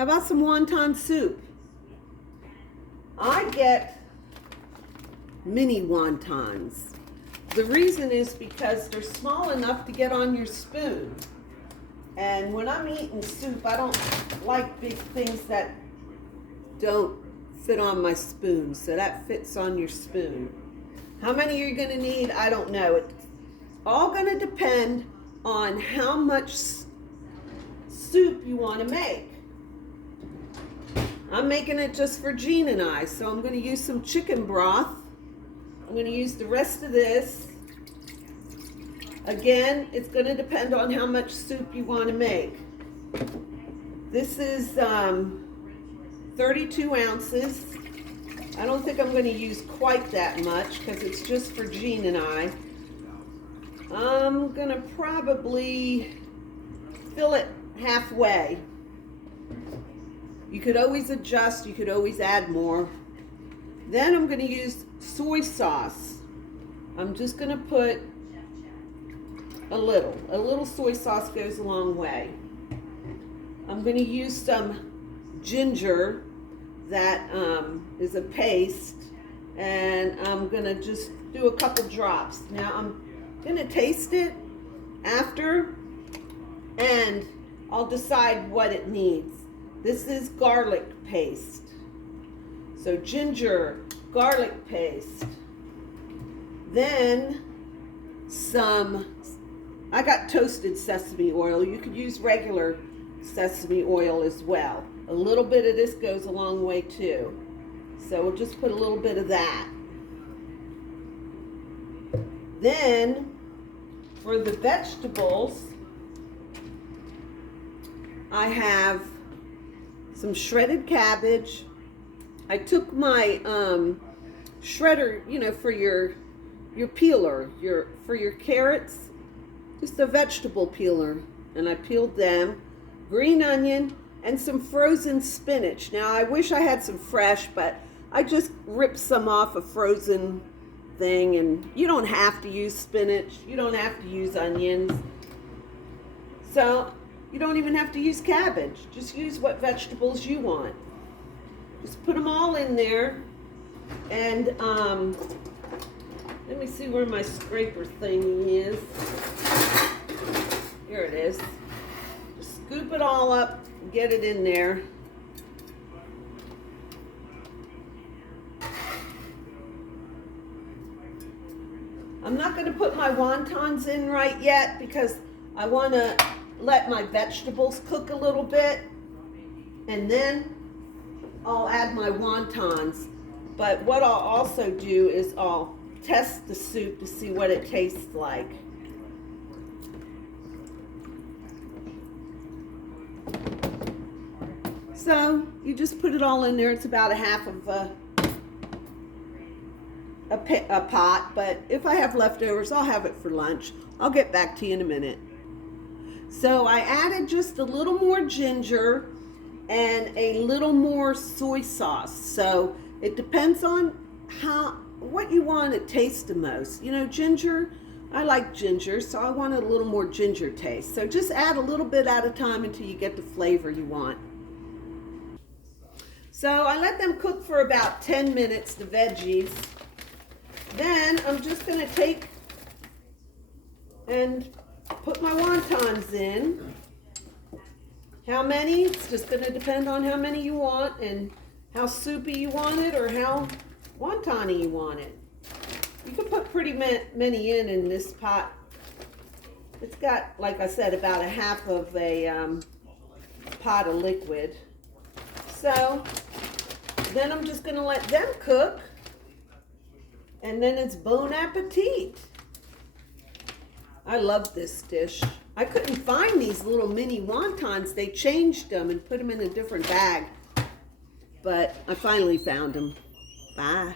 How about some wonton soup? I get mini wontons. The reason is because they're small enough to get on your spoon. And when I'm eating soup, I don't like big things that don't fit on my spoon. So that fits on your spoon. How many you're going to need, I don't know. It's all going to depend on how much soup you want to make. I'm making it just for Jean and I, so I'm going to use some chicken broth. I'm going to use the rest of this. Again, it's going to depend on how much soup you want to make. This is 32 ounces. I don't think I'm going to use quite that much because it's just for Jean and I. I'm going to probably fill it halfway. You could always adjust, you could always add more. Then I'm going to use soy sauce. I'm just going to put a little soy sauce goes a long way. I'm going to use some ginger that is a paste, and I'm going to just do a couple drops. Now I'm going to taste it after, and I'll decide what it needs. This is garlic paste. So ginger, garlic paste. Then I got toasted sesame oil. You could use regular sesame oil as well. A little bit of this goes a long way too. So we'll just put a little bit of that. Then for the vegetables, I have some shredded cabbage. I took my shredder, for your peeler, for your carrots, just a vegetable peeler, and I peeled them. Green onion and some frozen spinach. Now I wish I had some fresh, but I just ripped some off a frozen thing, and you don't have to use spinach, you don't have to use onions, so you don't even have to use cabbage. Just use what vegetables you want. Just put them all in there. And let me see where my scraper thing is. Here it is. Just scoop it all up and get it in there. I'm not going to put my wontons in right yet because I want to let my vegetables cook a little bit, and then I'll add my wontons. But what I'll also do is I'll test the soup to see what it tastes like. So you just put it all in there. It's about a half of a pot, but if I have leftovers, I'll have it for lunch. I'll get back to you in a minute. So I added just a little more ginger and a little more soy sauce. So it depends on what you want to taste the most. Ginger, I like ginger, so I want a little more ginger taste. So just add a little bit at a time until you get the flavor you want. So I let them cook for about 10 minutes, the veggies. Then I'm just going to take and put my wontons in. How many? It's just going to depend on how many you want and how soupy you want it or how wonton-y you want it. You can put pretty many in this pot. It's got, like I said, about a half of a pot of liquid. So then I'm just going to let them cook, and then it's bon appetit. I love this dish. I couldn't find these little mini wontons. They changed them and put them in a different bag. But I finally found them. Bye.